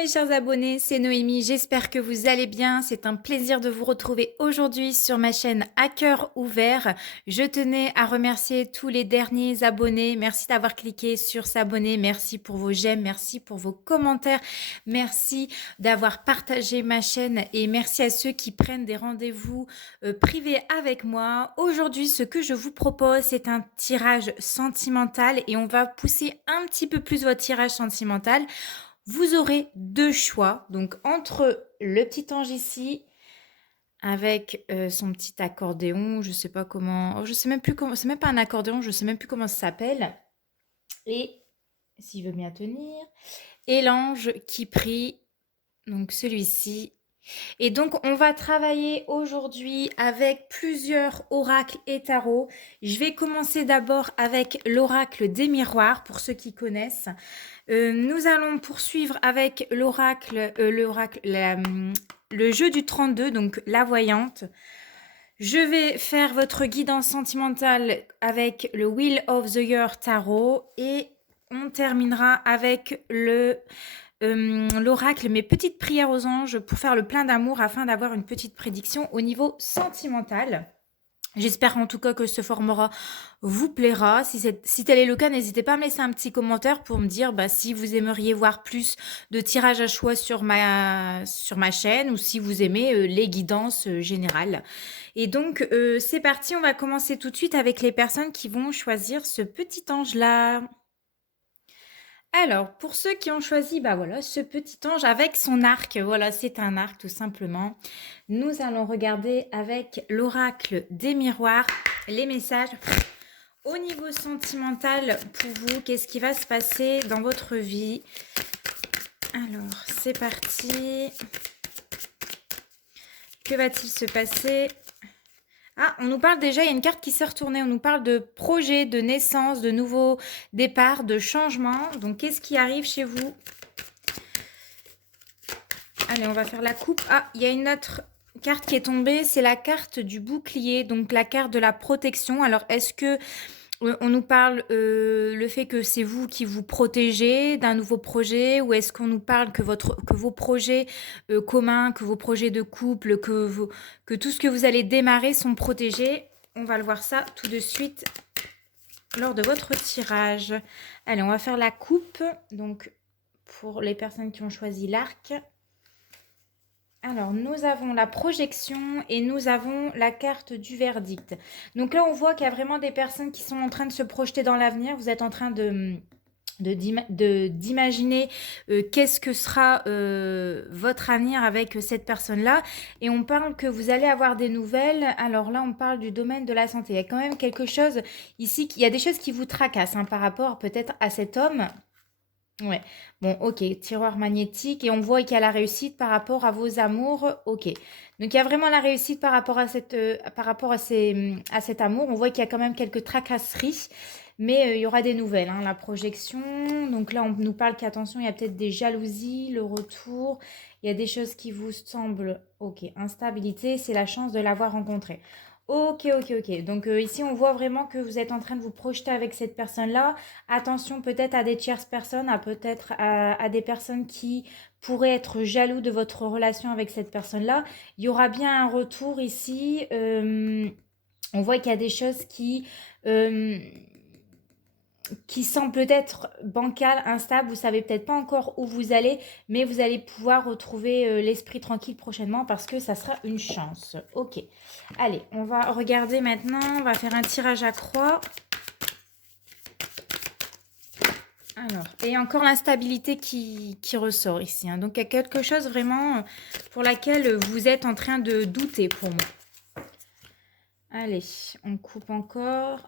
mes chers abonnés, c'est Noémie, j'espère que vous allez bien. C'est un plaisir de vous retrouver aujourd'hui sur ma chaîne À Cœur Ouvert. Je tenais à remercier tous les derniers abonnés. Merci d'avoir cliqué sur s'abonner. Merci pour vos j'aime, merci pour vos commentaires. Merci d'avoir partagé ma chaîne et merci à ceux qui prennent des rendez-vous privés avec moi. Aujourd'hui, ce que je vous propose, c'est un tirage sentimental et on va pousser un petit peu plus votre tirage sentimental. Vous aurez deux choix, donc entre le petit ange ici avec son petit accordéon, je sais pas comment, oh, je sais même plus comment, c'est même pas un accordéon, je sais même plus comment ça s'appelle, et s'il veut bien tenir, et l'ange qui prie, donc celui-ci. Et donc, on va travailler aujourd'hui avec plusieurs oracles et tarots. Je vais commencer d'abord avec l'oracle des miroirs, pour ceux qui connaissent. Nous allons poursuivre avec le jeu du 32, donc la voyante. Je vais faire votre guidance sentimentale avec le Wheel of the Year Tarot et on terminera avec l'oracle, mes petites prières aux anges pour faire le plein d'amour afin d'avoir une petite prédiction au niveau sentimental. J'espère en tout cas que ce format vous plaira. Si tel est le cas, n'hésitez pas à me laisser un petit commentaire pour me dire si vous aimeriez voir plus de tirages à choix sur ma chaîne ou si vous aimez les guidances générales. Et donc, c'est parti, on va commencer tout de suite avec les personnes qui vont choisir ce petit ange-là. Alors, pour ceux qui ont choisi, voilà, ce petit ange avec son arc, voilà, c'est un arc tout simplement. Nous allons regarder avec l'oracle des miroirs les messages au niveau sentimental pour vous. Qu'est-ce qui va se passer dans votre vie? Alors, c'est parti. Que va-t-il se passer? Ah, on nous parle déjà, il y a une carte qui s'est retournée, on nous parle de projet, de naissance, de nouveau départ, de changement. Donc, qu'est-ce qui arrive chez vous? Allez, on va faire la coupe. Ah, il y a une autre carte qui est tombée, c'est la carte du bouclier, donc la carte de la protection. Alors, est-ce que on nous parle le fait que c'est vous qui vous protégez d'un nouveau projet, ou est-ce qu'on nous parle que vos projets communs, que vos projets de couple, que tout ce que vous allez démarrer sont protégés? On va le voir ça tout de suite lors de votre tirage. Allez, on va faire la coupe. Donc, pour les personnes qui ont choisi l'arc. Alors, nous avons la projection et nous avons la carte du verdict. Donc là, on voit qu'il y a vraiment des personnes qui sont en train de se projeter dans l'avenir. Vous êtes en train d'imaginer qu'est-ce que sera votre avenir avec cette personne-là. Et on parle que vous allez avoir des nouvelles. Alors là, on parle du domaine de la santé. Il y a quand même quelque chose ici, il y a des choses qui vous tracassent par rapport peut-être à cet homme. Ouais, bon, ok, tiroir magnétique, et on voit qu'il y a la réussite par rapport à vos amours, ok. Donc il y a vraiment la réussite par rapport à cet amour. On voit qu'il y a quand même quelques tracasseries, mais il y aura des nouvelles, la projection. Donc là, on nous parle qu'attention, il y a peut-être des jalousies, le retour, il y a des choses qui vous semblent, ok, instabilité, c'est la chance de l'avoir rencontré. Ok, ok, ok. Donc ici, on voit vraiment que vous êtes en train de vous projeter avec cette personne-là. Attention peut-être à des tierces personnes, peut-être à des personnes qui pourraient être jaloux de votre relation avec cette personne-là. Il y aura bien un retour ici. On voit qu'il y a des choses qui semblent peut-être bancales, instables. Vous savez peut-être pas encore où vous allez, mais vous allez pouvoir retrouver l'esprit tranquille prochainement parce que ça sera une chance. Ok. Allez, on va regarder maintenant. On va faire un tirage à croix. Alors, et encore l'instabilité qui ressort ici. Donc, il y a quelque chose vraiment pour laquelle vous êtes en train de douter pour moi. Allez, on coupe encore.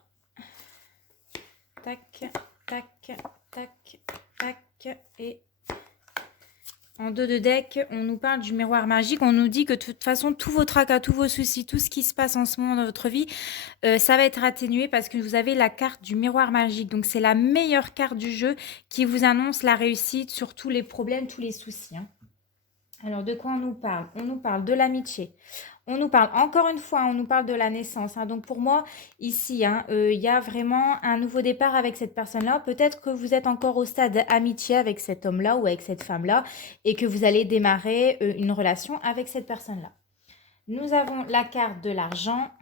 Tac, tac, tac, tac. Et en dos de deck, on nous parle du miroir magique. On nous dit que de toute façon, tous vos tracas, tous vos soucis, tout ce qui se passe en ce moment dans votre vie, ça va être atténué parce que vous avez la carte du miroir magique. Donc, c'est la meilleure carte du jeu qui vous annonce la réussite sur tous les problèmes, tous les soucis. Alors, de quoi on nous parle? On nous parle de l'amitié. On nous parle, encore une fois, on nous parle de la naissance, hein. Donc, pour moi, ici, hein, il y a vraiment un nouveau départ avec cette personne-là. Peut-être que vous êtes encore au stade amitié avec cet homme-là ou avec cette femme-là et que vous allez démarrer une relation avec cette personne-là. Nous avons la carte de l'argent.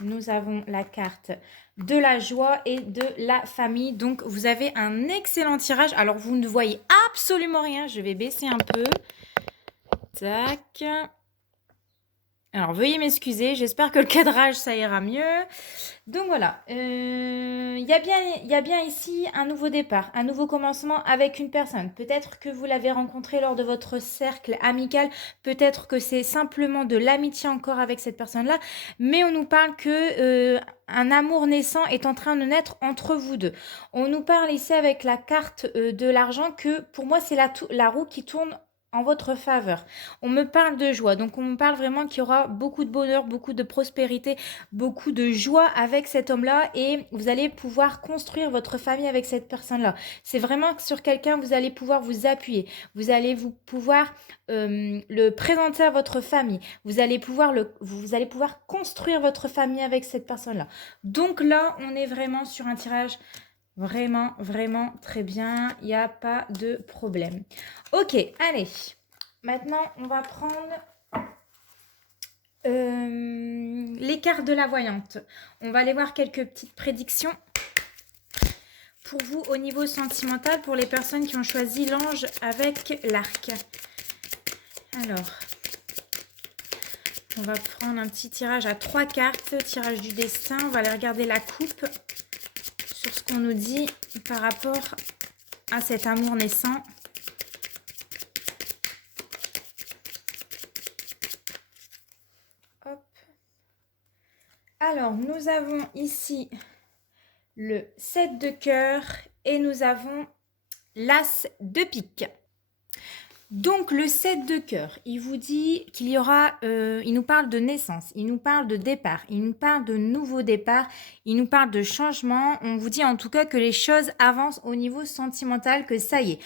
Nous avons la carte de la joie et de la famille. Donc, vous avez un excellent tirage. Alors, vous ne voyez absolument rien. Je vais baisser un peu. Tac. Alors, veuillez m'excuser. J'espère que le cadrage, ça ira mieux. Donc, voilà. Il y a bien ici un nouveau départ, un nouveau commencement avec une personne. Peut-être que vous l'avez rencontré lors de votre cercle amical. Peut-être que c'est simplement de l'amitié encore avec cette personne-là. Mais on nous parle que un amour naissant est en train de naître entre vous deux. On nous parle ici avec la carte de l'argent que pour moi, c'est la roue qui tourne en votre faveur. On me parle de joie, donc on me parle vraiment qu'il y aura beaucoup de bonheur, beaucoup de prospérité, beaucoup de joie avec cet homme-là et vous allez pouvoir construire votre famille avec cette personne-là. C'est vraiment sur quelqu'un vous allez pouvoir vous appuyer, vous allez vous pouvoir le présenter à votre famille, vous allez pouvoir construire votre famille avec cette personne-là. Donc là, on est vraiment sur un tirage vraiment, vraiment très bien. Il n'y a pas de problème. Ok, allez. Maintenant, on va prendre les cartes de la voyante. On va aller voir quelques petites prédictions pour vous au niveau sentimental pour les personnes qui ont choisi l'ange avec l'arc. Alors, on va prendre un petit tirage à 3 cartes, tirage du destin. On va aller regarder la coupe sur ce qu'on nous dit par rapport à cet amour naissant. Hop. Alors, nous avons ici le 7 de cœur et nous avons l'as de pique. Donc, le 7 de cœur, il vous dit qu'il y aura, il nous parle de naissance, il nous parle de départ, il nous parle de nouveau départ, il nous parle de changement. On vous dit en tout cas que les choses avancent au niveau sentimental, que ça y est.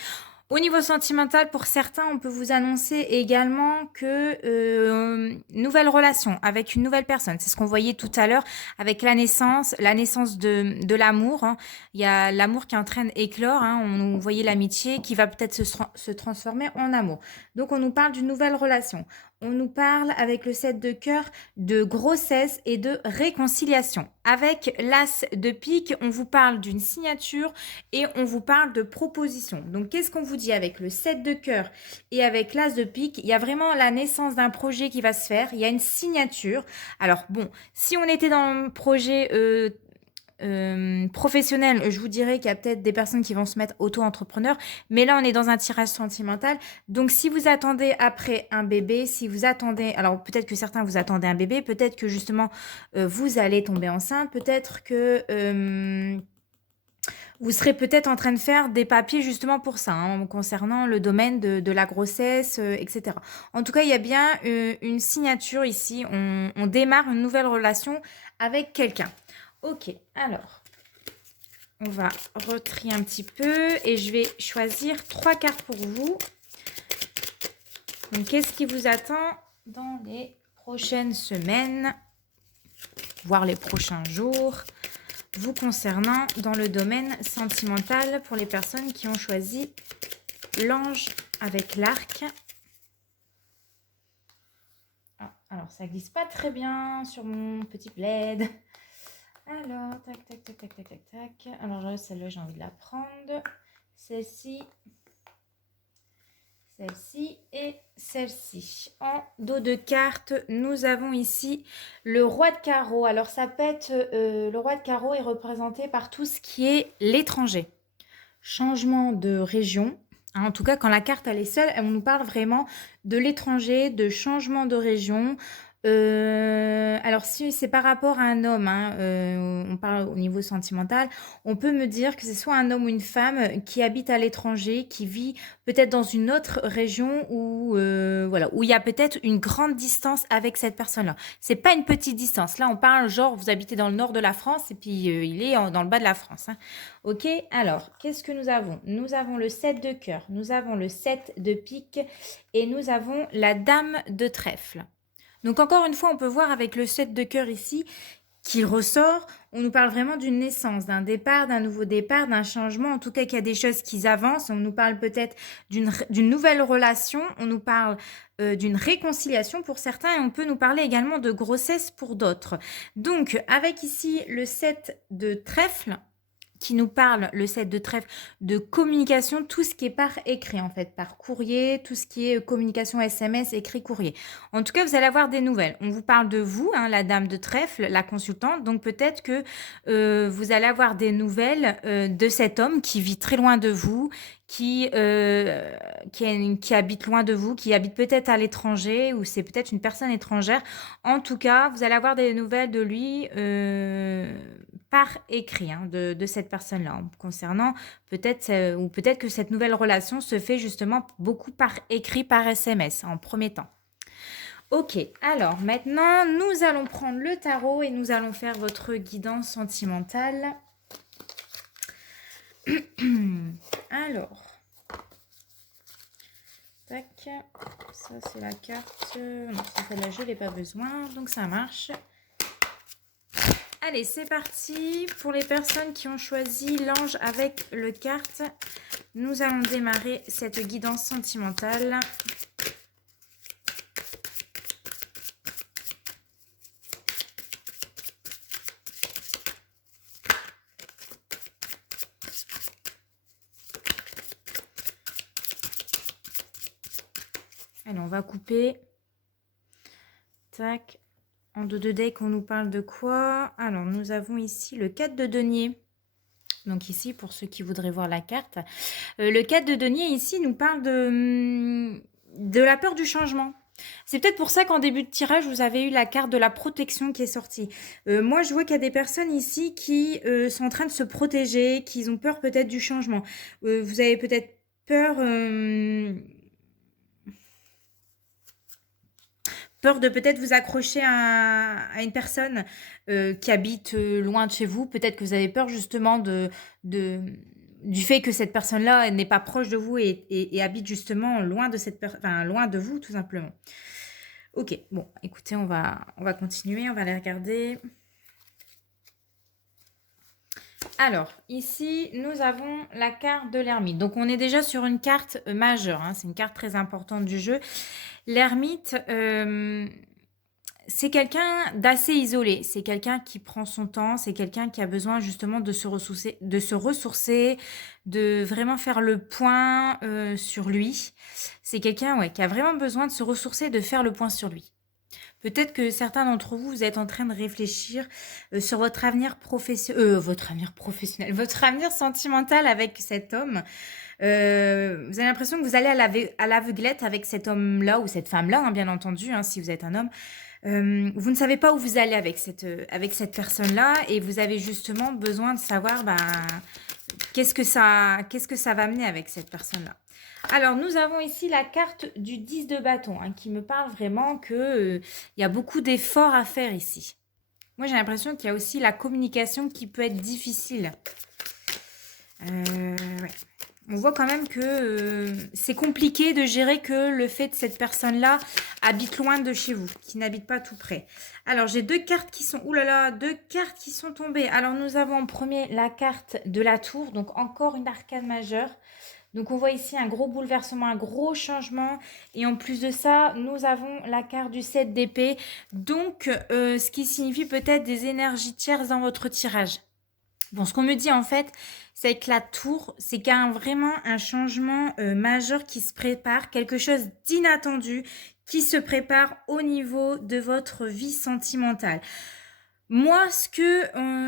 Au niveau sentimental, pour certains, on peut vous annoncer également que nouvelle relation avec une nouvelle personne. C'est ce qu'on voyait tout à l'heure avec la naissance de l'amour, hein. Il y a l'amour qui est en train d'éclore, hein. On voyait l'amitié qui va peut-être se transformer en amour. Donc, on nous parle d'une nouvelle relation. On nous parle avec le 7 de cœur de grossesse et de réconciliation. Avec l'as de pique, on vous parle d'une signature et on vous parle de proposition. Donc, qu'est-ce qu'on vous dit avec le 7 de cœur et avec l'as de pique? Il y a vraiment la naissance d'un projet qui va se faire. Il y a une signature. Alors, bon, si on était dans un projet professionnel, je vous dirais qu'il y a peut-être des personnes qui vont se mettre auto-entrepreneurs, mais là on est dans un tirage sentimental. Donc si vous attendez après un bébé, si vous attendez, alors peut-être que certains vous attendez un bébé, peut-être que justement vous allez tomber enceinte, peut-être que vous serez peut-être en train de faire des papiers justement pour ça, hein, concernant le domaine de la grossesse, etc. En tout cas, il y a bien une signature ici. On démarre une nouvelle relation avec quelqu'un. Ok, alors, on va retrier un petit peu et je vais choisir 3 cartes pour vous. Donc, qu'est-ce qui vous attend dans les prochaines semaines, voire les prochains jours, vous concernant dans le domaine sentimental pour les personnes qui ont choisi l'ange avec l'arc. Ah, alors, ça glisse pas très bien sur mon petit plaid. Alors, tac, tac, tac, tac, tac, tac, tac. Alors, celle-là, j'ai envie de la prendre. Celle-ci et celle-ci. En dos de carte, nous avons ici le roi de carreau. Alors, ça peut être, le roi de carreau est représenté par tout ce qui est l'étranger. Changement de région. Hein, en tout cas, quand la carte elle est seule, on nous parle vraiment de l'étranger, de changement de région. Alors si c'est par rapport à un homme, hein, on parle au niveau sentimental, on peut me dire que c'est soit un homme ou une femme qui habite à l'étranger, qui vit peut-être dans une autre région où, voilà, où il y a peut-être une grande distance avec cette personne-là. C'est pas une petite distance. Là, on parle genre vous habitez dans le nord de la France et puis, il est dans le bas de la France, hein. OK? Alors, qu'est-ce que nous avons? Nous avons le 7 de cœur, nous avons le 7 de pique et nous avons la dame de trèfle. Donc encore une fois, on peut voir avec le 7 de cœur ici qui ressort, on nous parle vraiment d'une naissance, d'un départ, d'un nouveau départ, d'un changement, en tout cas qu'il y a des choses qui avancent. On nous parle peut-être d'une nouvelle relation, on nous parle d'une réconciliation pour certains et on peut nous parler également de grossesse pour d'autres. Donc avec ici le 7 de trèfle, qui nous parle, le 7 de trèfle, de communication, tout ce qui est par écrit en fait, par courrier, tout ce qui est communication SMS, écrit, courrier. En tout cas, vous allez avoir des nouvelles. On vous parle de vous, hein, la dame de trèfle, la consultante, donc peut-être que vous allez avoir des nouvelles de cet homme qui vit très loin de vous, qui habite loin de vous, qui habite peut-être à l'étranger, ou c'est peut-être une personne étrangère. En tout cas, vous allez avoir des nouvelles de lui par écrit, hein, de cette personne-là, concernant peut-être, ou peut-être que cette nouvelle relation se fait justement beaucoup par écrit, par SMS, en premier temps. Ok, alors maintenant, nous allons prendre le tarot et nous allons faire votre guidance sentimentale. Alors, tac, ça c'est la carte, non, celle-là je n'ai pas besoin, donc ça marche. Allez, c'est parti. Pour les personnes qui ont choisi l'ange avec le carte, nous allons démarrer cette guidance sentimentale. Allez, on va couper. Tac. En dos de deck, on nous parle de quoi? Alors, nous avons ici le 4 de denier. Donc ici, pour ceux qui voudraient voir la carte, le 4 de denier ici nous parle de la peur du changement. C'est peut-être pour ça qu'en début de tirage, vous avez eu la carte de la protection qui est sortie. Moi, je vois qu'il y a des personnes ici qui sont en train de se protéger, qui ont peur peut-être du changement. Vous avez peut-être peur... peur de peut-être vous accrocher à une personne qui habite loin de chez vous. Peut-être que vous avez peur justement du fait que cette personne-là n'est pas proche de vous et habite justement loin de loin de vous, tout simplement. Ok, bon, écoutez, on va continuer, on va aller regarder. Alors, ici, nous avons la carte de l'ermite. Donc, on est déjà sur une carte majeure, hein, c'est une carte très importante du jeu. L'ermite, c'est quelqu'un d'assez isolé, c'est quelqu'un qui prend son temps, c'est quelqu'un qui a besoin justement de se ressourcer, de vraiment faire le point sur lui. C'est quelqu'un qui a vraiment besoin de se ressourcer, de faire le point sur lui. Peut-être que certains d'entre vous, vous êtes en train de réfléchir sur votre avenir professionnel, votre avenir sentimental avec cet homme. Vous avez l'impression que vous allez à l'aveuglette avec cet homme-là ou cette femme-là, hein, bien entendu, hein, si vous êtes un homme. Vous ne savez pas où vous allez avec cette personne-là et vous avez justement besoin de savoir qu'est-ce que ça va amener avec cette personne-là. Alors, nous avons ici la carte du 10 de bâton, hein, qui me parle vraiment qu'il y a beaucoup d'efforts à faire ici. Moi, j'ai l'impression qu'il y a aussi la communication qui peut être difficile. Ouais. On voit quand même que c'est compliqué de gérer que le fait de cette personne-là habite loin de chez vous, qui n'habite pas tout près. Alors, j'ai deux cartes qui sont... Ouh là là, deux cartes qui sont tombées. Alors, nous avons en premier la carte de la tour, donc encore une arcane majeure. Donc, on voit ici un gros bouleversement, un gros changement. Et en plus de ça, nous avons la carte du 7 d'épée. Donc, ce qui signifie peut-être des énergies tierces dans votre tirage. Bon, ce qu'on me dit en fait, c'est que la tour, c'est qu'il y a vraiment un changement majeur qui se prépare, quelque chose d'inattendu qui se prépare au niveau de votre vie sentimentale. Moi, ce que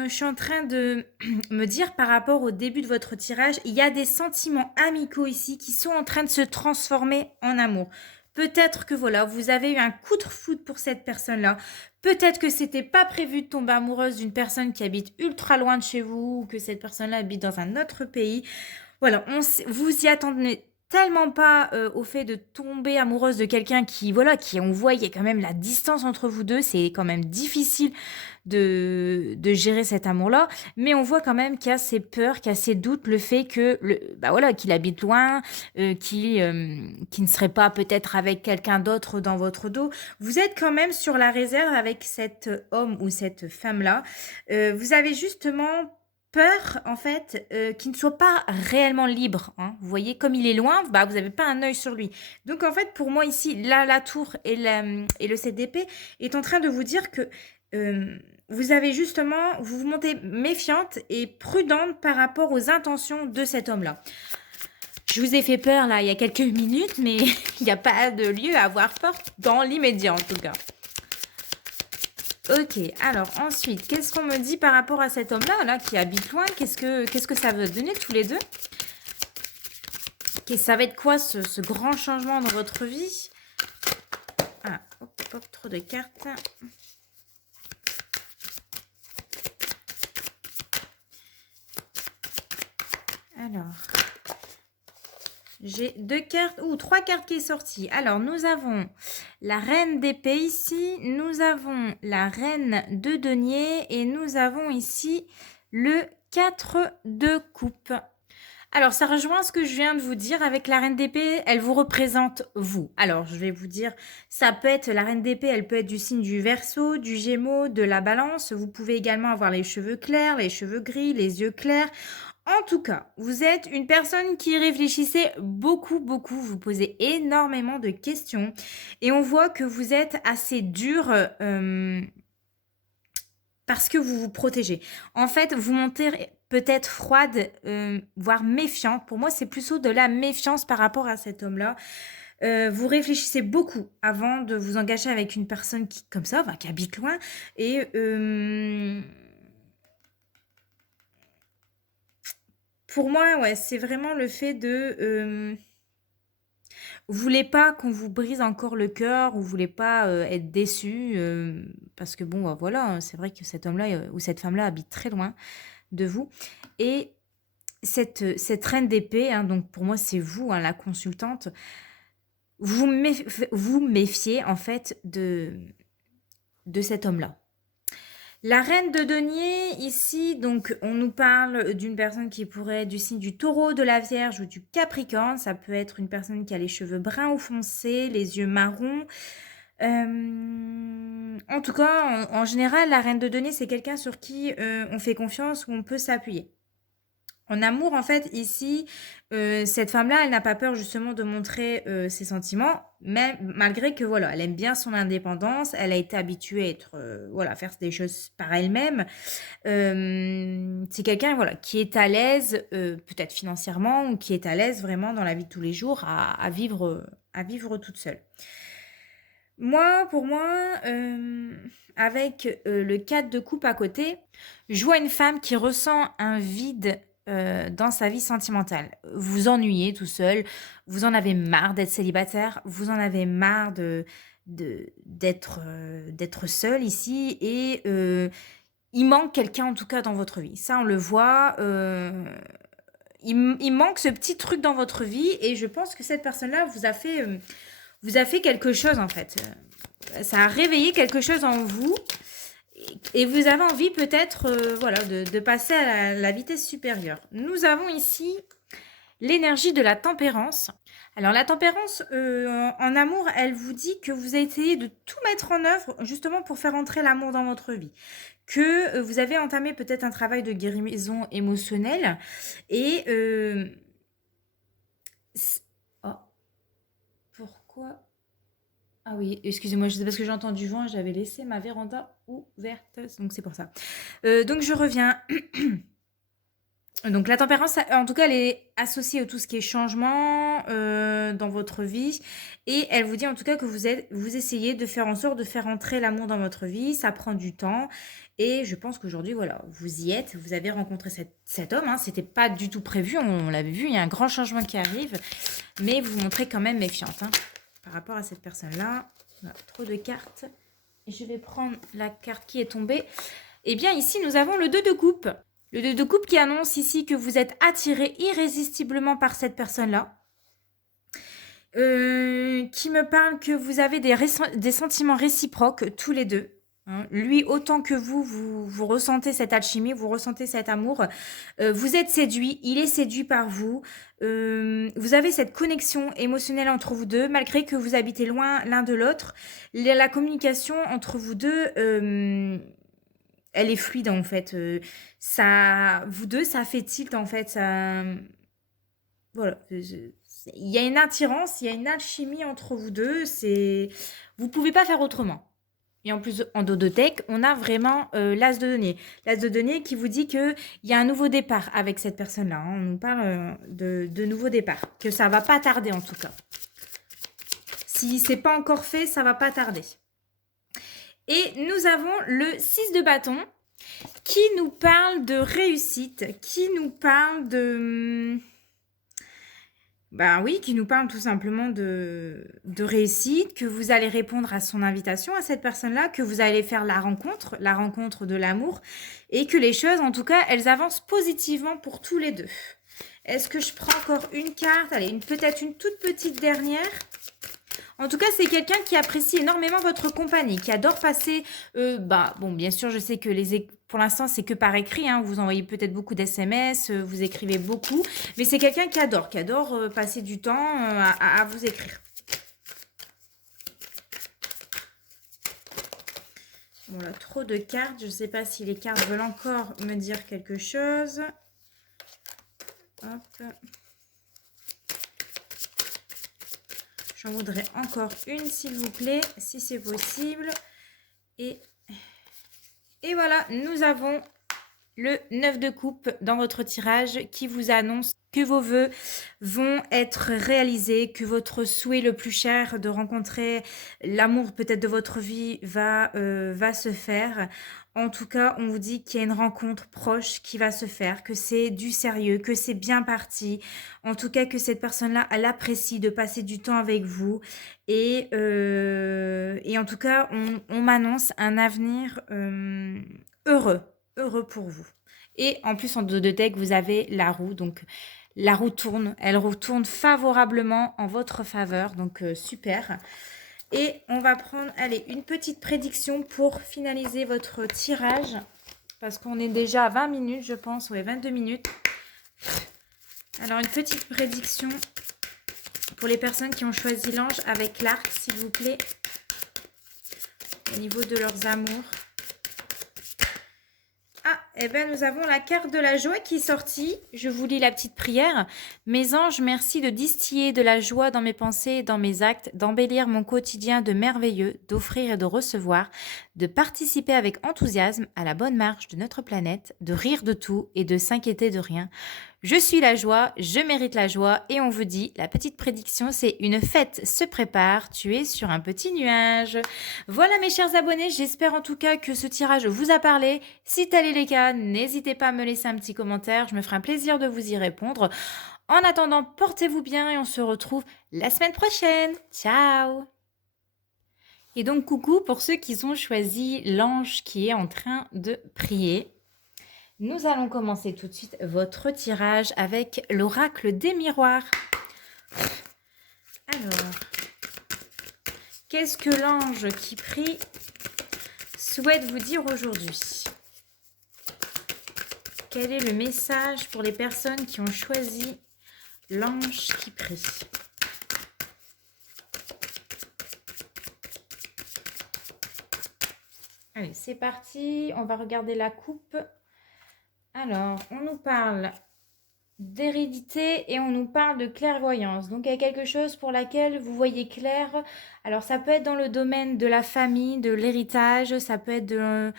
je suis en train de me dire par rapport au début de votre tirage, il y a des sentiments amicaux ici qui sont en train de se transformer en amour. Peut-être que voilà, vous avez eu un coup de foudre pour cette personne-là. Peut-être que c'était pas prévu de tomber amoureuse d'une personne qui habite ultra loin de chez vous ou que cette personne-là habite dans un autre pays. Voilà, vous y attendez tellement pas au fait de tomber amoureuse de quelqu'un qui, voilà, qui on voit, il y a quand même la distance entre vous deux, c'est quand même difficile de gérer cet amour-là, mais on voit quand même qu'il y a ces peurs, qu'il y a ces doutes, le fait que, bah voilà, qu'il habite loin, qu'il ne serait pas peut-être avec quelqu'un d'autre dans votre dos. Vous êtes quand même sur la réserve avec cet homme ou cette femme-là. Vous avez justement peur, en fait, qu'il ne soit pas réellement libre, hein. Vous voyez, comme il est loin, bah, vous n'avez pas un œil sur lui. Donc, en fait, pour moi, ici, là, la tour et le 7 d'épée est en train de vous dire que vous avez justement, vous vous montez méfiante et prudente par rapport aux intentions de cet homme-là. Je vous ai fait peur, là, il y a quelques minutes, mais il n'y a pas de lieu à avoir peur dans l'immédiat, en tout cas. Ok, alors ensuite, qu'est-ce qu'on me dit par rapport à cet homme-là là, qui habite loin? Qu'est-ce que ça veut donner tous les deux? Ça va être quoi ce grand changement dans votre vie? Ah, hop, hop, trop de cartes. Alors, j'ai trois cartes qui sont sorties. Alors, nous avons la reine d'épée ici, nous avons la reine de denier et nous avons ici le 4 de coupe. Alors, ça rejoint ce que je viens de vous dire avec la reine d'épée, elle vous représente vous. Alors, je vais vous dire, ça peut être, la reine d'épée, elle peut être du signe du Verseau, du Gémeaux, de la Balance. Vous pouvez également avoir les cheveux clairs, les cheveux gris, les yeux clairs. En tout cas, vous êtes une personne qui réfléchissait beaucoup, beaucoup. Vous posez énormément de questions. Et on voit que vous êtes assez dur parce que vous vous protégez. En fait, vous montez peut-être froide, voire méfiante. Pour moi, c'est plutôt de la méfiance par rapport à cet homme-là. Vous réfléchissez beaucoup avant de vous engager avec une personne qui, comme ça, qui habite loin. Et pour moi, ouais, c'est vraiment le fait de... vous voulez pas qu'on vous brise encore le cœur, ou vous voulez pas être déçu, parce que bon, voilà, hein, c'est vrai que cet homme-là ou cette femme-là habite très loin de vous. Et cette reine d'épée, hein, donc pour moi c'est vous, hein, la consultante, vous méfiez en fait de cet homme-là. La reine de denier, ici, donc on nous parle d'une personne qui pourrait être du signe du taureau, de la vierge ou du capricorne. Ça peut être une personne qui a les cheveux bruns ou foncés, les yeux marrons. En tout cas, en général, la reine de denier, c'est quelqu'un sur qui on fait confiance, où on peut s'appuyer. En amour, en fait, ici, cette femme-là, elle n'a pas peur justement de montrer ses sentiments, mais malgré que, voilà, elle aime bien son indépendance, elle a été habituée à être, voilà, faire des choses par elle-même. C'est quelqu'un, voilà, qui est à l'aise, peut-être financièrement, ou qui est à l'aise vraiment dans la vie de tous les jours à vivre toute seule. Moi, pour moi, avec le 4 de coupe à côté, je vois une femme qui ressent un vide dans sa vie sentimentale. Vous ennuyez tout seul, vous en avez marre d'être célibataire, vous en avez marre d'être seul ici et il manque quelqu'un en tout cas dans votre vie. Ça, on le voit. Il manque ce petit truc dans votre vie et je pense que cette personne-là vous a fait quelque chose en fait. Ça a réveillé quelque chose en vous et vous avez envie peut-être voilà, de passer à la vitesse supérieure. Nous avons ici l'énergie de la tempérance. Alors la tempérance en amour, elle vous dit que vous essayez de tout mettre en œuvre justement pour faire entrer l'amour dans votre vie. Que vous avez entamé peut-être un travail de guérison émotionnelle et... oh, pourquoi? Ah oui, excusez-moi, c'est parce que j'ai entendu vent, j'avais laissé ma véranda ouverte, donc c'est pour ça. Donc je reviens. Donc la tempérance, en tout cas, elle est associée à tout ce qui est changement dans votre vie. Et elle vous dit en tout cas que vous essayez de faire en sorte de faire entrer l'amour dans votre vie. Ça prend du temps. Et je pense qu'aujourd'hui, voilà, vous y êtes. Vous avez rencontré cet homme. Hein, c'était pas du tout prévu. On l'avait vu, il y a un grand changement qui arrive. Mais vous vous montrez quand même méfiante. Hein. par rapport à cette personne-là. On a trop de cartes. Et je vais prendre la carte qui est tombée. Eh bien, ici, nous avons le 2 de coupe. Le 2 de coupe qui annonce ici que vous êtes attiré irrésistiblement par cette personne-là. Qui me parle que vous avez des sentiments réciproques, tous les deux. Hein. Lui, autant que vous ressentez cette alchimie, vous ressentez cet amour. Vous êtes séduit, il est séduit par vous. Vous avez cette connexion émotionnelle entre vous deux, malgré que vous habitez loin l'un de l'autre. La communication entre vous deux, elle est fluide en fait. Vous deux, ça fait tilt en fait. Ça, voilà. Il y a une attirance, il y a une alchimie entre vous deux. Vous pouvez pas faire autrement. Et en plus, en dos de deck, on a vraiment l'as de denier. L'as de denier qui vous dit qu'il y a un nouveau départ avec cette personne-là. Hein. On nous parle de nouveau départ. Que ça va pas tarder en tout cas. Si c'est pas encore fait, ça va pas tarder. Et nous avons le 6 de bâton qui nous parle de réussite, qui nous parle de... Ben oui, qui nous parle tout simplement de réussite, que vous allez répondre à son invitation, à cette personne-là, que vous allez faire la rencontre de l'amour, et que les choses, en tout cas, elles avancent positivement pour tous les deux. Est-ce que je prends encore une carte? Allez, peut-être une toute petite dernière. En tout cas, c'est quelqu'un qui apprécie énormément votre compagnie, qui adore passer... bon, bien sûr, je sais que pour l'instant, c'est que par écrit. Hein, vous envoyez peut-être beaucoup d'SMS, vous écrivez beaucoup. Mais c'est quelqu'un qui adore passer du temps à vous écrire. Bon, là, trop de cartes. Je ne sais pas si les cartes veulent encore me dire quelque chose. Hop. J'en voudrais encore une, s'il vous plaît, si c'est possible. Et voilà, nous avons le 9 de coupe dans votre tirage qui vous annonce que vos vœux vont être réalisés, que votre souhait le plus cher de rencontrer l'amour peut-être de votre vie va se faire. En tout cas, on vous dit qu'il y a une rencontre proche qui va se faire, que c'est du sérieux, que c'est bien parti. En tout cas, que cette personne-là, elle apprécie de passer du temps avec vous. Et en tout cas, on m'annonce un avenir heureux pour vous. Et en plus, en dos de deck, vous avez la roue. Donc, la roue tourne. Elle retourne favorablement en votre faveur. Donc, super. Et on va prendre, allez, une petite prédiction pour finaliser votre tirage. Parce qu'on est déjà à 20 minutes, je pense. Ouais, 22 minutes. Alors, une petite prédiction pour les personnes qui ont choisi l'ange avec l'arc, s'il vous plaît. Au niveau de leurs amours. Ah, eh bien, nous avons la carte de la joie qui est sortie. Je vous lis la petite prière. Mes anges, merci de distiller de la joie dans mes pensées et dans mes actes, d'embellir mon quotidien de merveilleux, d'offrir et de recevoir, de participer avec enthousiasme à la bonne marche de notre planète, de rire de tout et de s'inquiéter de rien. Je suis la joie, je mérite la joie et on vous dit, la petite prédiction, c'est une fête se prépare, tu es sur un petit nuage. Voilà mes chers abonnés, j'espère en tout cas que ce tirage vous a parlé. Si tel est le cas, n'hésitez pas à me laisser un petit commentaire, je me ferai un plaisir de vous y répondre. En attendant, portez-vous bien et on se retrouve la semaine prochaine. Ciao! Et donc coucou pour ceux qui ont choisi l'ange qui est en train de prier. Nous allons commencer tout de suite votre tirage avec l'oracle des miroirs. Alors, qu'est-ce que l'ange qui prie souhaite vous dire aujourd'hui? Quel est le message pour les personnes qui ont choisi l'ange qui prie? Allez, c'est parti. On va regarder la coupe. Alors, on nous parle d'hérédité et on nous parle de clairvoyance. Donc, il y a quelque chose pour laquelle vous voyez clair. Alors, ça peut être dans le domaine de la famille, de l'héritage. Ça peut être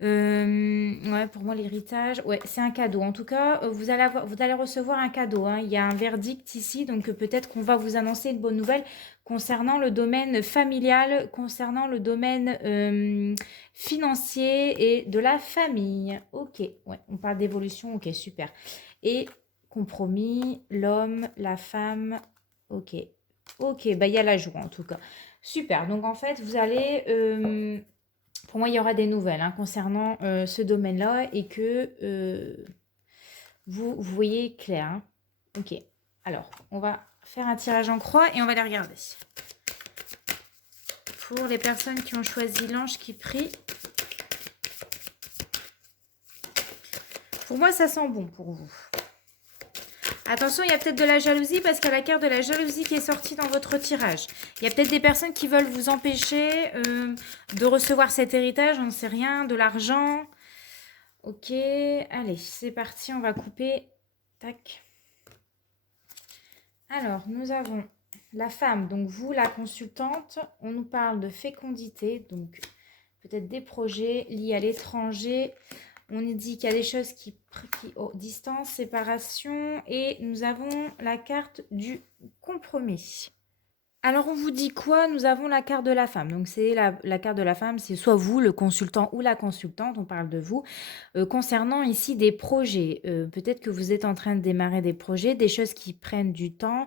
ouais, pour moi, l'héritage, ouais, c'est un cadeau. En tout cas, vous allez recevoir un cadeau. Hein. Il y a un verdict ici, donc peut-être qu'on va vous annoncer une bonne nouvelle concernant le domaine familial, concernant le domaine financier et de la famille. Ok, ouais, on parle d'évolution, ok, super. Et compromis, l'homme, la femme, ok. Ok, bah il y a la joie en tout cas. Super, donc en fait, vous allez... pour moi, il y aura des nouvelles hein, concernant ce domaine-là et que vous voyez clair. Hein. Ok, alors, on va faire un tirage en croix et on va les regarder. Pour les personnes qui ont choisi l'ange qui prie, pour moi, ça sent bon pour vous. Attention, il y a peut-être de la jalousie parce qu'il y a la carte de la jalousie qui est sortie dans votre tirage. Il y a peut-être des personnes qui veulent vous empêcher de recevoir cet héritage, on ne sait rien, de l'argent. Ok, allez, c'est parti, on va couper. Tac. Alors, nous avons la femme, donc vous, la consultante. On nous parle de fécondité, donc peut-être des projets liés à l'étranger. On nous dit qu'il y a des choses distance, séparation. Et nous avons la carte du compromis. Alors, on vous dit quoi? Nous avons la carte de la femme. Donc, c'est la carte de la femme, c'est soit vous, le consultant ou la consultante, on parle de vous. Concernant ici des projets, peut-être que vous êtes en train de démarrer des projets, des choses qui prennent du temps,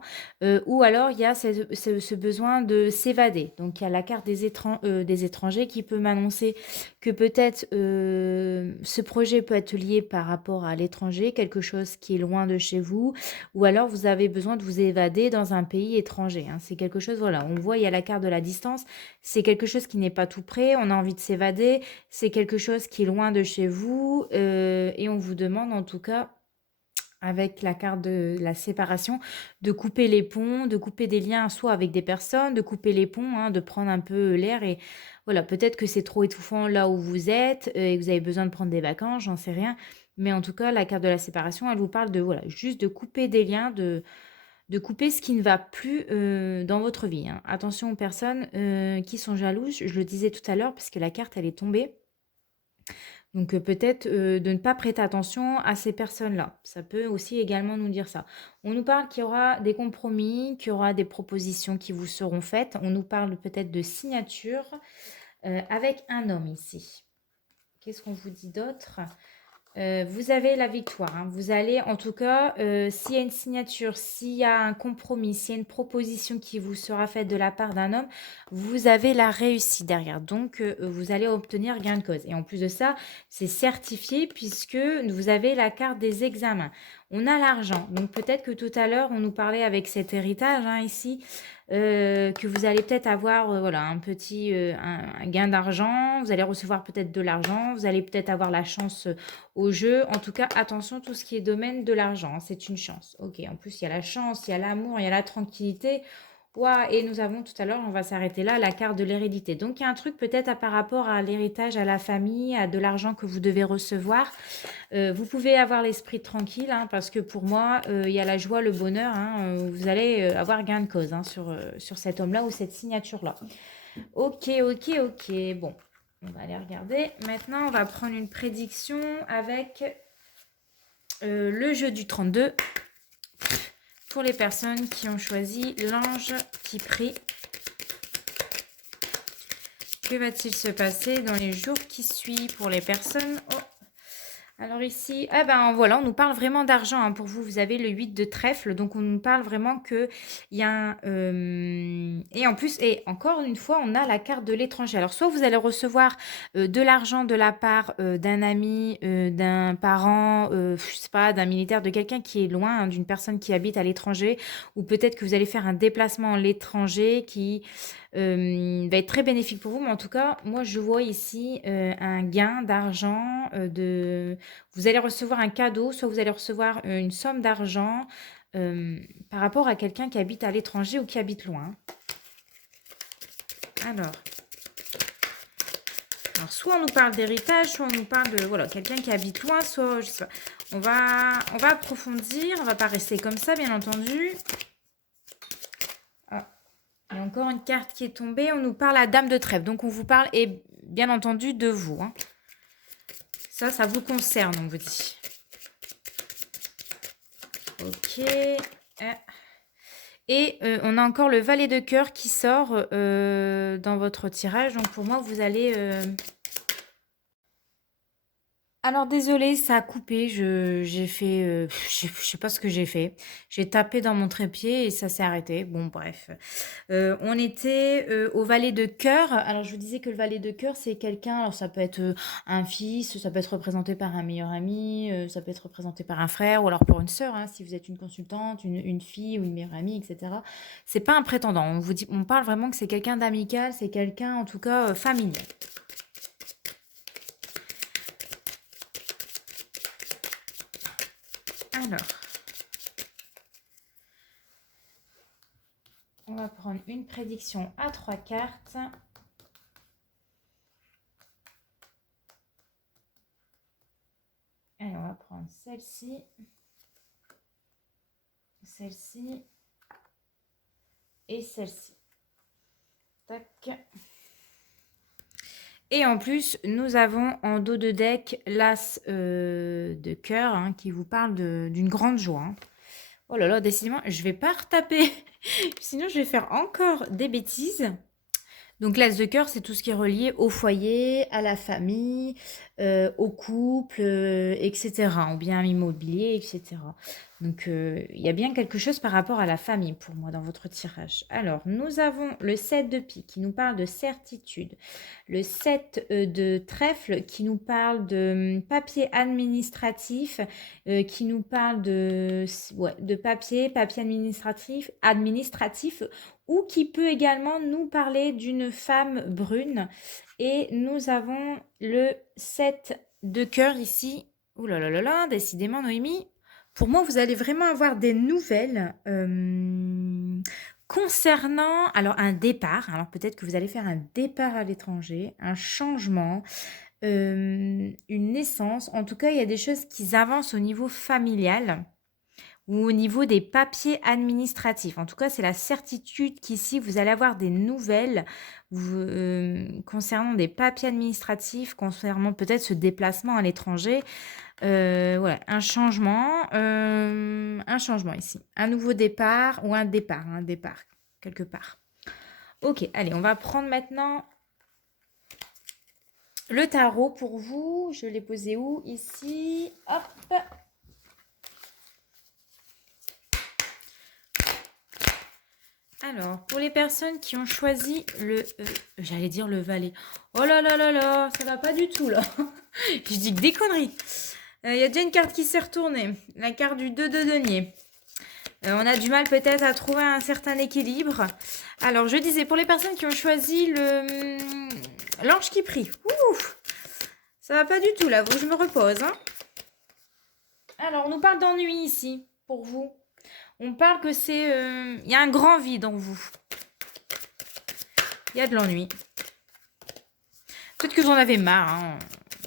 ou alors il y a ce besoin de s'évader. Donc, il y a la carte des étrangers qui peut m'annoncer que peut-être ce projet peut être lié par rapport à l'étranger, quelque chose qui est loin de chez vous, ou alors vous avez besoin de vous évader dans un pays étranger. Hein. C'est quelque chose, voilà, on voit, il y a la carte de la distance, c'est quelque chose qui n'est pas tout près, on a envie de s'évader, c'est quelque chose qui est loin de chez vous, et on vous demande en tout cas, avec la carte de la séparation, de couper les ponts, de couper des liens soit avec des personnes, de couper les ponts, hein, de prendre un peu l'air et voilà, peut-être que c'est trop étouffant là où vous êtes et que vous avez besoin de prendre des vacances, j'en sais rien. Mais en tout cas, la carte de la séparation, elle vous parle de voilà, juste de couper des liens, de couper ce qui ne va plus dans votre vie. Hein. Attention aux personnes qui sont jalouses, je le disais tout à l'heure, parce que la carte, elle est tombée. Donc peut-être de ne pas prêter attention à ces personnes-là. Ça peut aussi également nous dire ça. On nous parle qu'il y aura des compromis, qu'il y aura des propositions qui vous seront faites. On nous parle peut-être de signature avec un homme ici. Qu'est-ce qu'on vous dit d'autre? Vous avez la victoire. Hein. Vous allez, en tout cas, s'il y a une signature, s'il y a un compromis, s'il y a une proposition qui vous sera faite de la part d'un homme, vous avez la réussite derrière. Donc, vous allez obtenir gain de cause. Et en plus de ça, c'est certifié puisque vous avez la carte des examens. On a l'argent. Donc, peut-être que tout à l'heure, on nous parlait avec cet héritage hein, ici, que vous allez peut-être avoir voilà, un petit un gain d'argent. Vous allez recevoir peut-être de l'argent. Vous allez peut-être avoir la chance au jeu. En tout cas, attention, tout ce qui est domaine de l'argent, hein, c'est une chance. Ok, en plus, il y a la chance, il y a l'amour, il y a la tranquillité. Ouah, et nous avons tout à l'heure, on va s'arrêter là, la carte de l'hérédité. Donc, il y a un truc peut-être par rapport à l'héritage, à la famille, à de l'argent que vous devez recevoir. Vous pouvez avoir l'esprit tranquille, hein, parce que pour moi, il y a la joie, le bonheur. Hein, vous allez avoir gain de cause hein, sur cet homme-là ou cette signature-là. Ok, ok, ok. Bon, on va aller regarder. Maintenant, on va prendre une prédiction avec le jeu du 32 pour les personnes qui ont choisi l'ange qui prie. Que va-t-il se passer dans les jours qui suivent pour les personnes? Oh. Alors ici, ah ben voilà, on nous parle vraiment d'argent. Hein. Pour vous, vous avez le 8 de trèfle. Donc, on nous parle vraiment qu'il y a un... et en plus, et encore une fois, on a la carte de l'étranger. Alors, soit vous allez recevoir de l'argent de la part d'un ami, d'un parent, je sais pas, d'un militaire, de quelqu'un qui est loin, hein, d'une personne qui habite à l'étranger. Ou peut-être que vous allez faire un déplacement à l'étranger qui va être très bénéfique pour vous. Mais en tout cas, moi, je vois ici un gain d'argent. Vous allez recevoir un cadeau, soit vous allez recevoir une somme d'argent par rapport à quelqu'un qui habite à l'étranger ou qui habite loin. Alors, soit on nous parle d'héritage, soit on nous parle de voilà, quelqu'un qui habite loin, soit, je sais pas. On va approfondir, on va pas rester comme ça, bien entendu. Il y a encore une carte qui est tombée. On nous parle à Dame de Trèfle. Donc, on vous parle, et bien entendu, de vous. Hein. Ça vous concerne, on vous dit. Ok. Et on a encore le valet de cœur qui sort dans votre tirage. Donc, pour moi, vous allez... Alors désolée, ça a coupé, j'ai fait, je sais pas ce que j'ai fait. J'ai tapé dans mon trépied et ça s'est arrêté. Bon bref. On était, au valet de cœur. Alors je vous disais que le valet de cœur, c'est quelqu'un, alors ça peut être, un fils, ça peut être représenté par un meilleur ami, ça peut être représenté par un frère ou alors pour une sœur, hein, si vous êtes une consultante, une fille ou une meilleure amie et cetera. C'est pas un prétendant. On parle vraiment que c'est quelqu'un d'amical, c'est quelqu'un en tout cas, familial. Alors, on va prendre une prédiction à 3 cartes. Allez, on va prendre celle-ci, celle-ci et celle-ci. Tac. Et en plus, nous avons en dos de deck l'as de cœur, hein, qui vous parle d'une grande joie, hein. Oh là là, décidément, je vais pas retaper. Sinon, je vais faire encore des bêtises. Donc l'as de cœur, c'est tout ce qui est relié au foyer, à la famille, au couple, etc. Ou bien à l'immobilier, etc. Donc il y a bien quelque chose par rapport à la famille pour moi dans votre tirage. Alors nous avons le 7 de pique qui nous parle de certitude. Le 7 de trèfle qui nous parle de papier administratif, qui nous parle de papier administratif ou qui peut également nous parler d'une femme brune. Et nous avons le 7 de cœur ici. Ouh là là là là, décidément Noémie. Pour moi, vous allez vraiment avoir des nouvelles concernant alors un départ. Alors peut-être que vous allez faire un départ à l'étranger, un changement, une naissance. En tout cas, il y a des choses qui avancent au niveau familial ou au niveau des papiers administratifs. En tout cas, c'est la certitude qu'ici, vous allez avoir des nouvelles concernant des papiers administratifs, concernant peut-être ce déplacement à l'étranger. Voilà, un changement ici. Un nouveau départ ou un départ, quelque part. Ok, allez, on va prendre maintenant le tarot pour vous. Je l'ai posé où? Ici. Hop. Alors, pour les personnes qui ont choisi j'allais dire le valet. Oh là là là là, ça va pas du tout là. Je dis que des conneries. Il y a déjà une carte qui s'est retournée. La carte du 2 de denier. On a du mal peut-être à trouver un certain équilibre. Alors, je disais, pour les personnes qui ont choisi l'ange qui prie. Ouf, ça va pas du tout là, je me repose, hein. Alors, on nous parle d'ennui ici, pour vous. On parle que c'est... Il y a un grand vide en vous. Il y a de l'ennui. Peut-être que vous en avez marre, hein,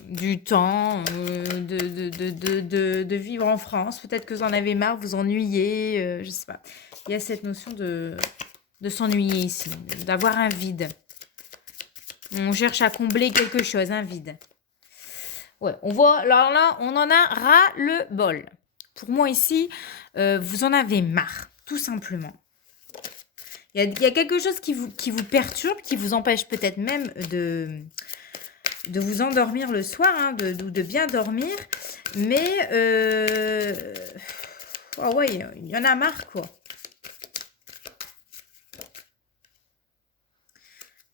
du temps, de vivre en France. Peut-être que vous en avez marre, vous ennuyez, je sais pas. Il y a cette notion de s'ennuyer ici, d'avoir un vide. On cherche à combler quelque chose, un vide. Ouais, on voit, alors là, on en a ras le bol. Pour moi ici, vous en avez marre, tout simplement. Il y a quelque chose qui vous perturbe, qui vous empêche peut-être même de vous endormir le soir, hein, de bien dormir. Mais, oh ouais, il y en a marre, quoi.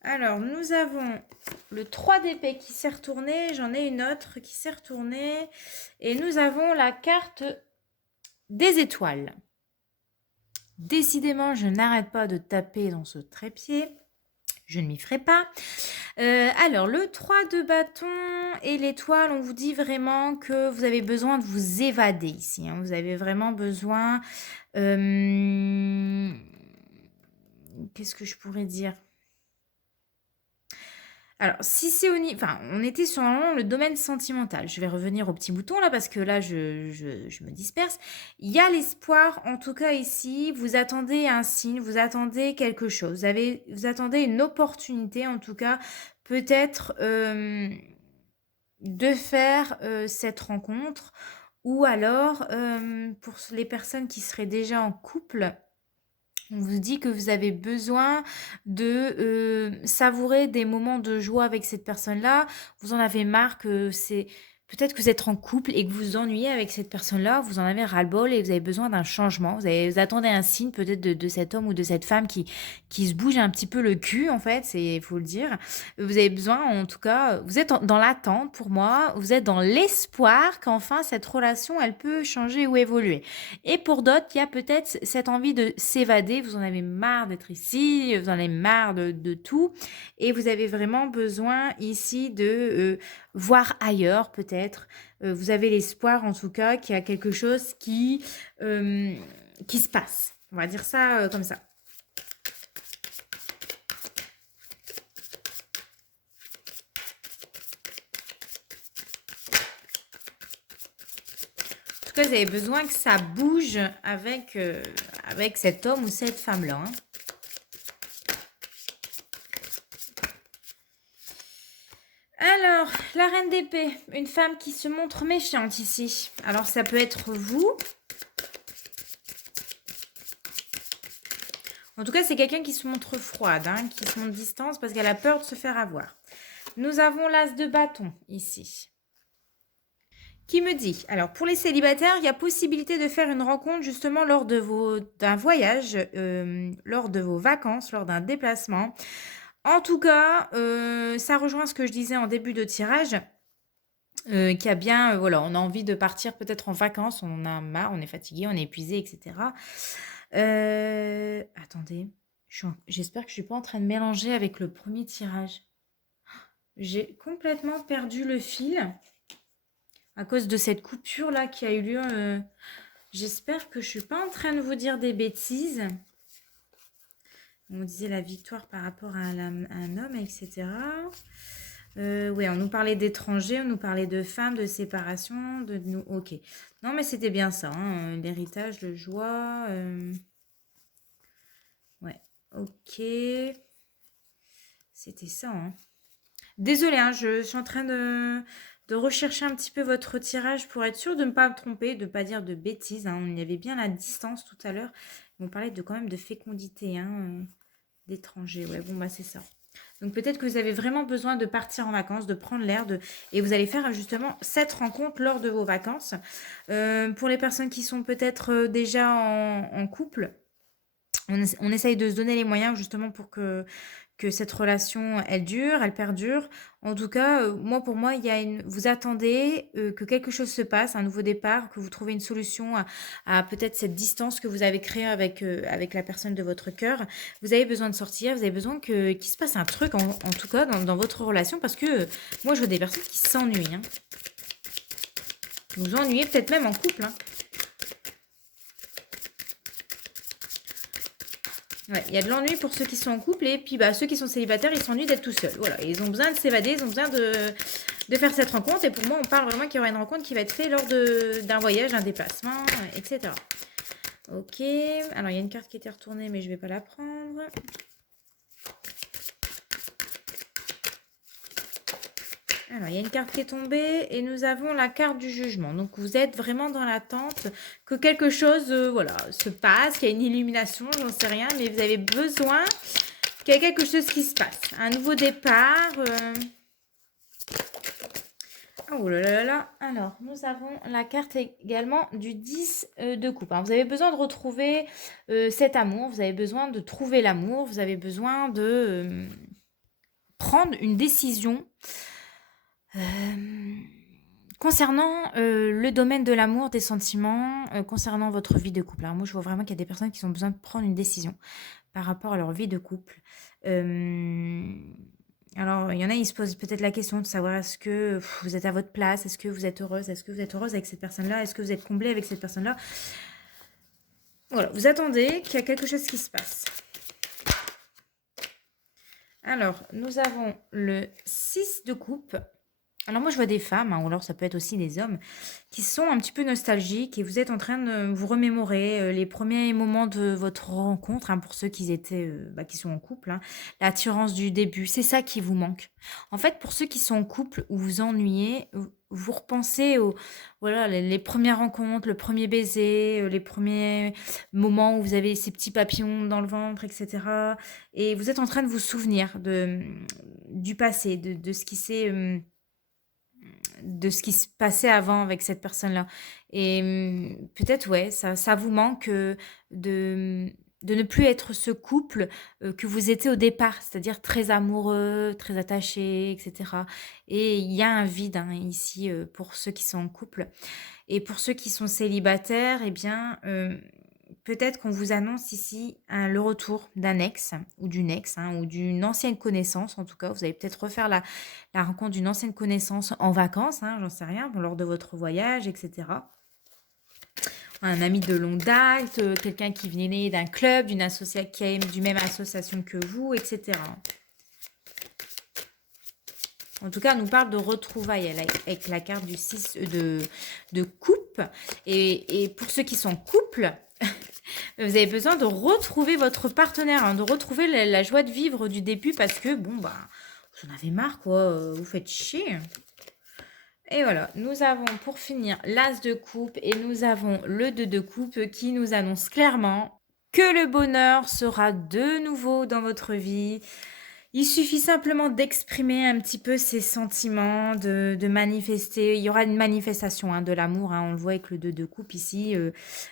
Alors, nous avons le 3 d'épée qui s'est retourné. J'en ai une autre qui s'est retournée. Et nous avons la carte des étoiles. Décidément, je n'arrête pas de taper dans ce trépied. Je ne m'y ferai pas. Alors, le 3 de bâton et l'étoile, on vous dit vraiment que vous avez besoin de vous évader ici, hein. Vous avez vraiment besoin... qu'est-ce que je pourrais dire? Alors, si c'est au niveau... Enfin, on était sur le domaine sentimental. Je vais revenir au petit bouton là parce que là, je me disperse. Il y a l'espoir, en tout cas ici. Vous attendez un signe, vous attendez quelque chose. Vous attendez une opportunité, en tout cas, peut-être de faire cette rencontre. Ou alors, pour les personnes qui seraient déjà en couple... On vous dit que vous avez besoin de savourer des moments de joie avec cette personne-là. Vous en avez marre que c'est Peut-être que vous êtes en couple et que vous vous ennuyez avec cette personne-là, vous en avez ras-le-bol et vous avez besoin d'un changement. Vous attendez un signe peut-être de cet homme ou de cette femme qui se bouge un petit peu le cul, en fait, il faut le dire. Vous avez besoin, en tout cas, vous êtes dans l'attente pour moi, vous êtes dans l'espoir qu'enfin cette relation, elle peut changer ou évoluer. Et pour d'autres, il y a peut-être cette envie de s'évader, vous en avez marre d'être ici, vous en avez marre de tout, et vous avez vraiment besoin ici de voir ailleurs peut-être. Vous avez l'espoir en tout cas qu'il y a quelque chose qui se passe. On va dire ça comme ça. En tout cas, vous avez besoin que ça bouge avec cet homme ou cette femme-là, hein. Alors, la reine d'épée, une femme qui se montre méfiante ici. Alors, ça peut être vous. En tout cas, c'est quelqu'un qui se montre froide, hein, qui se montre distance parce qu'elle a peur de se faire avoir. Nous avons l'as de bâton ici. Qui me dit, alors pour les célibataires, il y a possibilité de faire une rencontre justement lors d'un voyage, lors de vos vacances, lors d'un déplacement. En tout cas, ça rejoint ce que je disais en début de tirage. Qui a bien, voilà, on a envie de partir peut-être en vacances, on en a marre, on est fatigué, on est épuisé, etc. Attendez, j'espère que je suis pas en train de mélanger avec le premier tirage. J'ai complètement perdu le fil à cause de cette coupure là qui a eu lieu. J'espère que je suis pas en train de vous dire des bêtises. On disait la victoire par rapport à un homme, etc. Oui, on nous parlait d'étrangers, on nous parlait de femmes, de séparation, de nous. Ok. Non, mais c'était bien ça, hein, l'héritage, le joie. Ouais, ok. C'était ça, hein. Désolée, hein, je suis en train de rechercher un petit peu votre tirage pour être sûre de ne pas me tromper, de ne pas dire de bêtises, hein. On y avait bien la distance tout à l'heure. On parlait quand même de fécondité, hein, d'étrangers. Ouais, bon, bah c'est ça. Donc peut-être que vous avez vraiment besoin de partir en vacances, de prendre l'air, et vous allez faire justement cette rencontre lors de vos vacances. Pour les personnes qui sont peut-être déjà en couple, on essaye de se donner les moyens justement pour que cette relation, elle dure, elle perdure. En tout cas, moi, pour moi, vous attendez que quelque chose se passe, un nouveau départ, que vous trouvez une solution à peut-être cette distance que vous avez créée avec la personne de votre cœur. Vous avez besoin de sortir, vous avez besoin qu'il se passe un truc, en tout cas, dans votre relation, parce que moi, je vois des personnes qui s'ennuient, hein. Vous vous ennuyez peut-être même en couple, hein. Ouais, il y a de l'ennui pour ceux qui sont en couple et puis ceux qui sont célibataires, ils s'ennuient d'être tout seuls. Voilà, ils ont besoin de s'évader, ils ont besoin de faire cette rencontre. Et pour moi, on parle vraiment qu'il y aura une rencontre qui va être faite lors d'un voyage, d'un déplacement, etc. Ok, alors il y a une carte qui était retournée, mais je ne vais pas la prendre. Alors, il y a une carte qui est tombée et nous avons la carte du jugement. Donc, vous êtes vraiment dans l'attente que quelque chose voilà, se passe, qu'il y ait une illumination, j'en sais rien, mais vous avez besoin qu'il y ait quelque chose qui se passe. Un nouveau départ. Oh là là là. Alors, nous avons la carte également du 10 de coupe. Vous avez besoin de retrouver cet amour, vous avez besoin de trouver l'amour, vous avez besoin de prendre une décision. Concernant le domaine de l'amour, des sentiments, concernant votre vie de couple. Alors moi, je vois vraiment qu'il y a des personnes qui ont besoin de prendre une décision par rapport à leur vie de couple. Alors, il y en a, ils se posent peut-être la question de savoir est-ce que vous êtes à votre place, est-ce que vous êtes heureuse, est-ce que vous êtes heureuse avec cette personne-là, est-ce que vous êtes comblée avec cette personne-là. Voilà, vous attendez qu'il y a quelque chose qui se passe. Alors, nous avons le 6 de coupe. Alors moi, je vois des femmes, ou alors ça peut être aussi des hommes, qui sont un petit peu nostalgiques et vous êtes en train de vous remémorer les premiers moments de votre rencontre, pour ceux qui sont en couple, hein, l'attirance du début, c'est ça qui vous manque. En fait, pour ceux qui sont en couple ou vous ennuyez, vous repensez voilà, les premières rencontres, le premier baiser, les premiers moments où vous avez ces petits papillons dans le ventre, etc. Et vous êtes en train de vous souvenir du passé, de ce qui s'est de ce qui se passait avant avec cette personne-là. Et peut-être, ouais, ça vous manque de ne plus être ce couple que vous étiez au départ, c'est-à-dire très amoureux, très attaché, etc. Et il y a un vide hein, ici pour ceux qui sont en couple. Et pour ceux qui sont célibataires, eh bien, peut-être qu'on vous annonce ici le retour d'un ex ou d'une ex hein, ou d'une ancienne connaissance. En tout cas, vous allez peut-être refaire la rencontre d'une ancienne connaissance en vacances, hein, j'en sais rien, bon, lors de votre voyage, etc. Un ami de longue date, quelqu'un qui venait d'un club, d'une association, qui est du même association que vous, etc. En tout cas, on nous parle de retrouvailles avec la carte du 6 de coupe. Et pour ceux qui sont en couple, vous avez besoin de retrouver votre partenaire, hein, de retrouver la joie de vivre du début parce que, bon, bah, vous en avez marre, quoi. Vous faites chier. Et voilà, nous avons pour finir l'As de coupe et nous avons le 2 de coupe qui nous annonce clairement que le bonheur sera de nouveau dans votre vie. Il suffit simplement d'exprimer un petit peu ses sentiments, de manifester. Il y aura une manifestation hein, de l'amour. Hein, on le voit avec le 2 de coupe ici.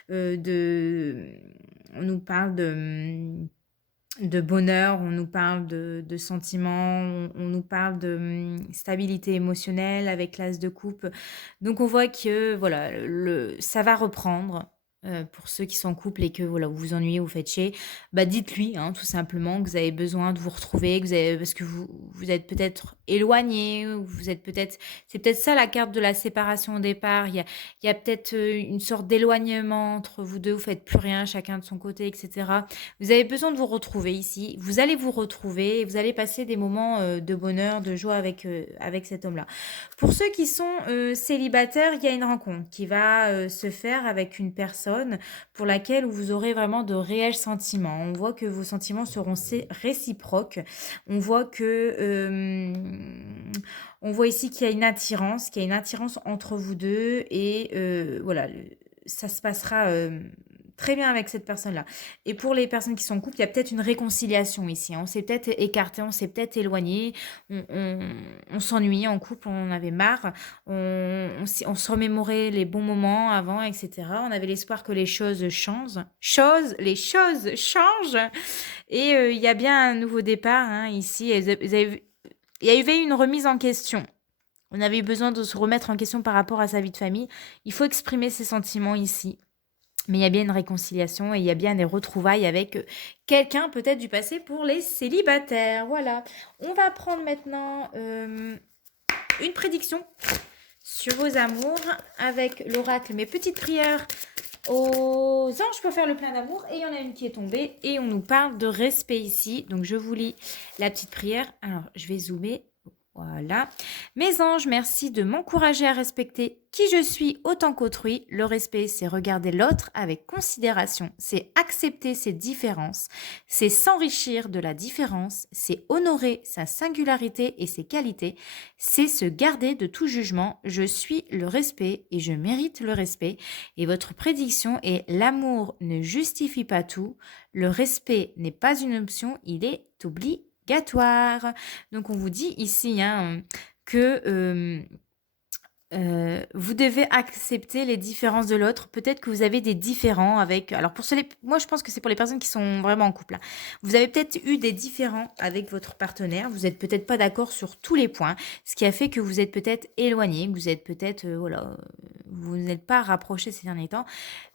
On nous parle de bonheur, on nous parle de sentiments, on nous parle de stabilité émotionnelle avec l'As de coupe. Donc on voit que voilà, ça va reprendre. Pour ceux qui sont en couple et que voilà, vous vous ennuyez, vous faites chier, bah dites-lui hein, tout simplement que vous avez besoin de vous retrouver, parce que vous êtes peut-être éloigné, vous êtes peut-être, c'est peut-être ça la carte de la séparation au départ. Il y a peut-être une sorte d'éloignement entre vous deux, vous faites plus rien, chacun de son côté, etc. Vous avez besoin de vous retrouver ici. Vous allez vous retrouver et vous allez passer des moments de bonheur, de joie avec cet homme-là. Pour ceux qui sont célibataires, il y a une rencontre qui va se faire avec une personne pour laquelle vous aurez vraiment de réels sentiments. On voit que vos sentiments seront réciproques. On voit on voit ici qu'il y a une attirance entre vous deux et voilà, ça se passera très bien avec cette personne-là. Et pour les personnes qui sont en couple, il y a peut-être une réconciliation ici. Hein. On s'est peut-être écarté, on s'est peut-être éloigné, on s'ennuyait en couple, on en avait marre, on se remémorait les bons moments avant, etc. On avait l'espoir que les choses changent. Les choses changent. Et il y a bien un nouveau départ hein, ici. Il y a eu une remise en question. On avait eu besoin de se remettre en question par rapport à sa vie de famille. Il faut exprimer ses sentiments ici. Mais il y a bien une réconciliation et il y a bien des retrouvailles avec quelqu'un peut-être du passé pour les célibataires. Voilà. On va prendre maintenant une prédiction sur vos amours avec l'oracle. Mes petites prières aux anges pour faire le plein d'amour. Et il y en a une qui est tombée et on nous parle de respect ici. Donc je vous lis la petite prière. Alors je vais zoomer. Voilà. Mes anges, merci de m'encourager à respecter qui je suis autant qu'autrui. Le respect, c'est regarder l'autre avec considération, c'est accepter ses différences, c'est s'enrichir de la différence, c'est honorer sa singularité et ses qualités, c'est se garder de tout jugement. Je suis le respect et je mérite le respect. Et votre prédiction est l'amour ne justifie pas tout, le respect n'est pas une option, il est obligatoire. Donc on vous dit ici hein, que vous devez accepter les différences de l'autre. Peut-être que vous avez des différends avec... Alors moi je pense que c'est pour les personnes qui sont vraiment en couple. Hein. Vous avez peut-être eu des différends avec votre partenaire. Vous n'êtes peut-être pas d'accord sur tous les points. Ce qui a fait que vous êtes peut-être éloigné. Vous êtes peut-être... vous n'êtes pas rapprochés ces derniers temps.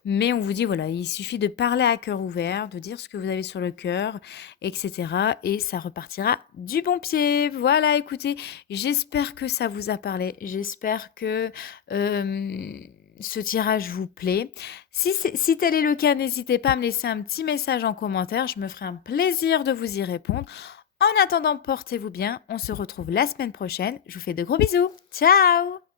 Mais on vous dit, voilà, il suffit de parler à cœur ouvert, de dire ce que vous avez sur le cœur, etc. Et ça repartira du bon pied. Voilà, écoutez, j'espère que ça vous a parlé. J'espère que ce tirage vous plaît. Si tel est le cas, n'hésitez pas à me laisser un petit message en commentaire. Je me ferai un plaisir de vous y répondre. En attendant, portez-vous bien. On se retrouve la semaine prochaine. Je vous fais de gros bisous. Ciao!